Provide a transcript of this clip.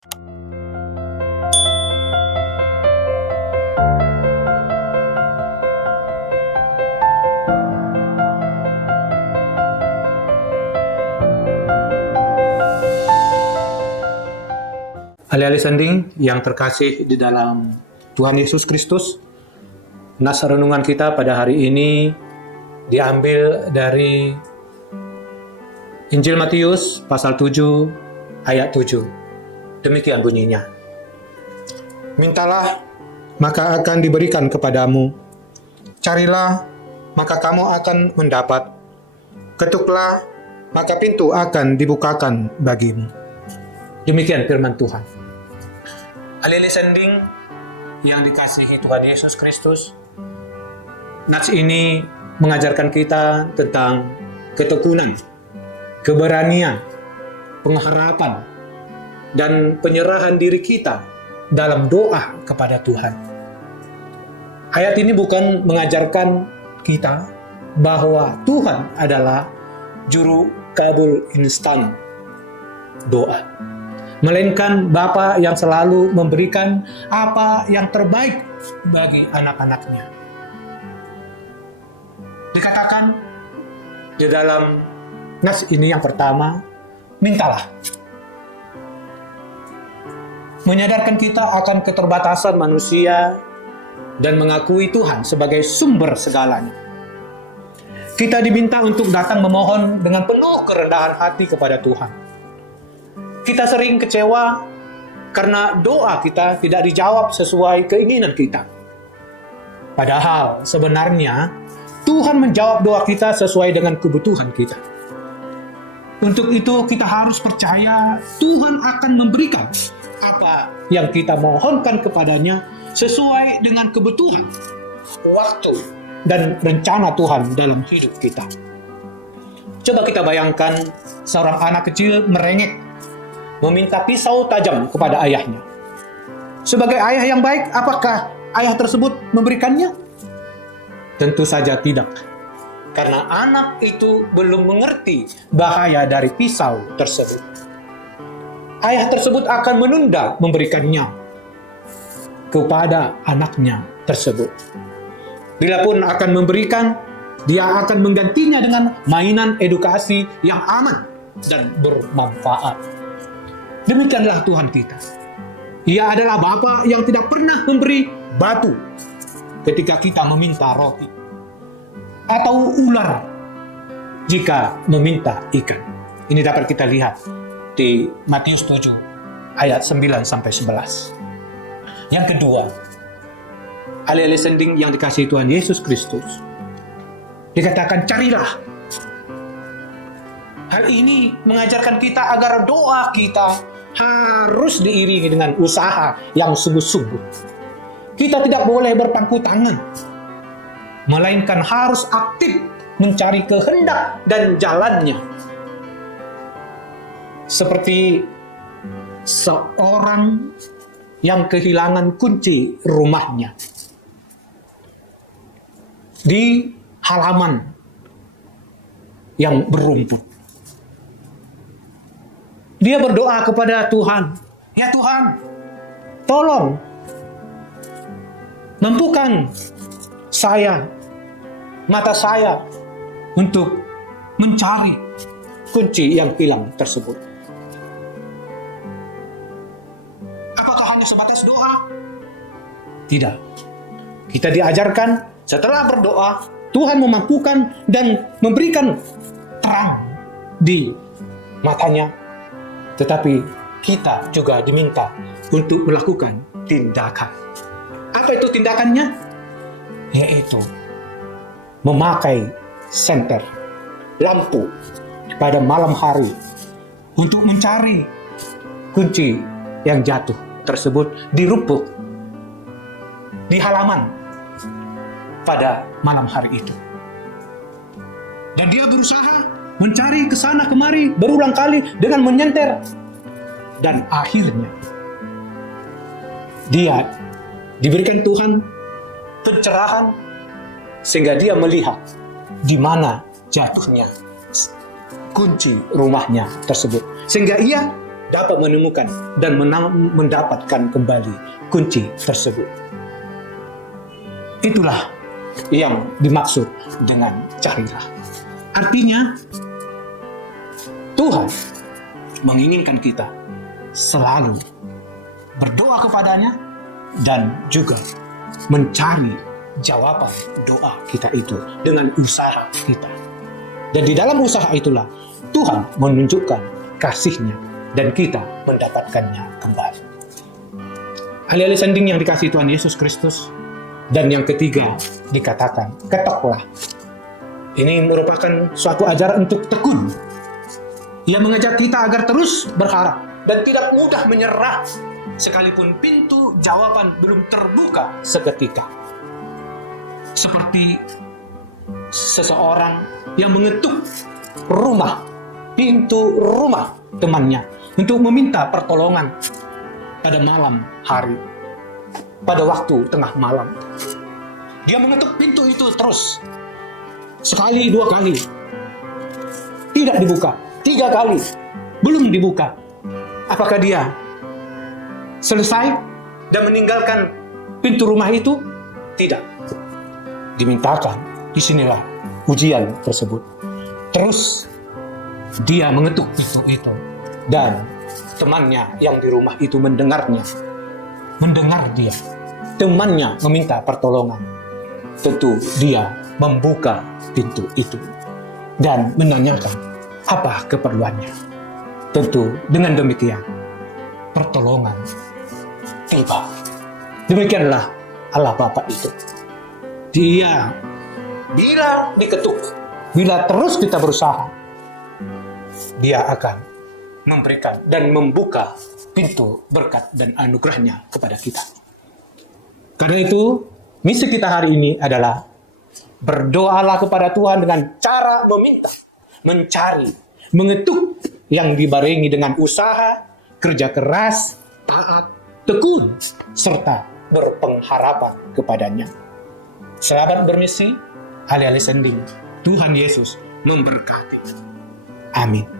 Alih-alih sending yang terkasih di dalam Tuhan Yesus Kristus, nas renungan kita pada hari ini diambil dari Injil Matius pasal 7 ayat 7. Demikian bunyinya. Mintalah, maka akan diberikan kepadamu. Carilah, maka kamu akan mendapat. Ketuklah, maka pintu akan dibukakan bagimu. Demikian firman Tuhan. Alih-alih sending yang dikasihi Tuhan Yesus Kristus, nats ini mengajarkan kita tentang ketekunan, keberanian, pengharapan, dan penyerahan diri kita dalam doa kepada Tuhan. Ayat ini bukan mengajarkan kita bahwa Tuhan adalah juru kabul instan doa, melainkan Bapa yang selalu memberikan apa yang terbaik bagi anak-anaknya. Dikatakan di dalam nas ini yang pertama, mintalah. Menyadarkan kita akan keterbatasan manusia dan mengakui Tuhan sebagai sumber segalanya. Kita diminta untuk datang memohon dengan penuh kerendahan hati kepada Tuhan. Kita sering kecewa karena doa kita tidak dijawab sesuai keinginan kita. Padahal sebenarnya Tuhan menjawab doa kita sesuai dengan kebutuhan kita. Untuk itu kita harus percaya Tuhan akan memberikan apa yang kita mohonkan kepadanya sesuai dengan kebutuhan, waktu, dan rencana Tuhan dalam hidup kita. Coba kita bayangkan seorang anak kecil merengek meminta pisau tajam kepada ayahnya. Sebagai ayah yang baik, apakah ayah tersebut memberikannya? Tentu saja tidak. Karena anak itu belum mengerti bahaya dari pisau tersebut. Ayah tersebut akan menunda memberikannya kepada anaknya tersebut. Bila pun akan memberikan, dia akan menggantinya dengan mainan edukasi yang aman dan bermanfaat. Demikianlah Tuhan kita. Ia adalah Bapa yang tidak pernah memberi batu ketika kita meminta roti, atau ular jika meminta ikan. Ini dapat kita lihat di Matius 7 ayat 9-11. Yang kedua, alih-alih sending yang dikasihi Tuhan Yesus Kristus, dikatakan carilah. Hal ini mengajarkan kita agar doa kita harus diiringi dengan usaha yang sungguh-sungguh. Kita tidak boleh berpangku tangan, melainkan harus aktif mencari kehendak dan jalannya. Seperti seorang yang kehilangan kunci rumahnya di halaman yang berumput. Dia berdoa kepada Tuhan, ya Tuhan, tolong mampukan saya, mata saya, untuk mencari kunci yang hilang tersebut. Apakah hanya sebatas doa? Tidak. Kita diajarkan setelah berdoa, Tuhan memampukan dan memberikan terang di matanya. Tetapi kita juga diminta untuk melakukan tindakan. Apa itu tindakannya? Yaitu memakai senter, lampu pada malam hari untuk mencari kunci yang jatuh tersebut di rupuk di halaman pada malam hari itu. Dan dia berusaha mencari ke sana kemari berulang kali dengan menyenter. Dan akhirnya dia diberikan Tuhan pencerahan sehingga dia melihat di mana jatuhnya kunci rumahnya tersebut. Sehingga ia dapat menemukan dan mendapatkan kembali kunci tersebut. Itulah yang dimaksud dengan carilah. Artinya, Tuhan menginginkan kita selalu berdoa kepadanya dan juga mencari jawaban doa kita itu dengan usaha kita. Dan di dalam usaha itulah Tuhan menunjukkan kasih-Nya dan kita mendapatkannya kembali. Ahli-ahli sending yang dikasihi Tuhan Yesus Kristus. Dan yang ketiga dikatakan, ketoklah. Ini merupakan suatu ajaran untuk tekun. Ia mengajak kita agar terus berharap dan tidak mudah menyerah sekalipun pintu jawaban belum terbuka seketika. Seperti seseorang yang mengetuk pintu rumah temannya untuk meminta pertolongan pada malam hari, pada waktu tengah malam. Dia mengetuk pintu itu terus, sekali, 2 kali, tidak dibuka, 3 kali, belum dibuka. Apakah dia selesai dan meninggalkan pintu rumah itu? Tidak. Dimintakan, disinilah ujian tersebut. Terus dia mengetuk pintu itu, dan temannya yang di rumah itu mendengar dia. Temannya meminta pertolongan. Tentu dia membuka pintu itu dan menanyakan apa keperluannya. Tentu dengan demikian pertolongan tiba. Demikianlah Allah Bapa itu. Dia bila diketuk, bila terus kita berusaha, Dia akan memberikan dan membuka pintu berkat dan anugerahnya kepada kita. Karena itu, misi kita hari ini adalah berdoalah kepada Tuhan dengan cara meminta, mencari, mengetuk yang dibarengi dengan usaha, kerja keras, taat, tekun, serta berpengharapan kepadanya. Selamat bermisi, ahli-ahli sending. Tuhan Yesus memberkati. Amin.